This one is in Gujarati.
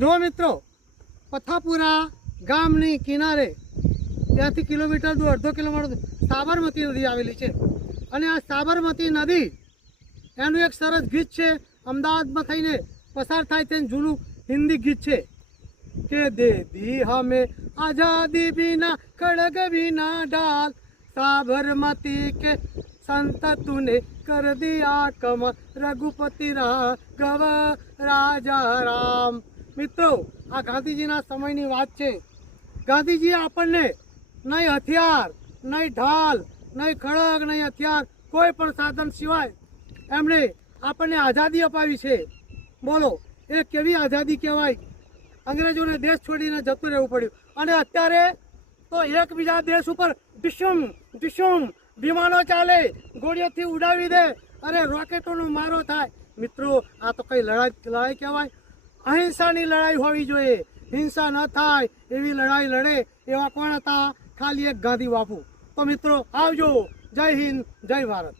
જો મિત્રો, પથાપુરા ગામની કિનારે ત્યાંથી કિલોમીટર દૂર, અડધો કિલોમીટર સાબરમતી નદી આવેલી છે. અને આ સાબરમતી નદી એનું એક સરસ ગીત છે, અમદાવાદમાં થઈને પસાર થાય તેનું જૂનું હિન્દી ગીત છે કે દે દી હમે આઝાદી બિના ખડગ બિના ડાલ, સાબરમતી કે संत तूने कर दिया कमल, रघुपति राघव राजा राम। મિત્રો, આ ગાંધીજીના સમયની વાત છે. ગાંધીજીએ આપણને નહીં હથિયાર, નહીં ઢાલ, નહીં ખડગ, નહીં હથિયાર, કોઈ પણ સાધન સિવાય એમણે આપણને આઝાદી અપાવી છે. બોલો, એ કેવી આઝાદી કહેવાય? અંગ્રેજોને દેશ છોડીને જતું રહેવું પડ્યું. અને અત્યારે તો એકબીજા દેશ ઉપર ડિશુમ ડિશુમ વિમાનો ચાલે, ગોળીઓથી ઉડાવી દે, અરે રોકેટોનો મારો થાય. મિત્રો, આ તો કઈ લડાઈ કહેવાય? અહિંસાની લડાઈ હોવી જોઈએ. હિંસા ન થાય એવી લડાઈ લડે એવા કોણ હતા? ખાલી એક ગાંધી બાપુ. તો મિત્રો, આવજો. જય હિન્દ, જય ભારત.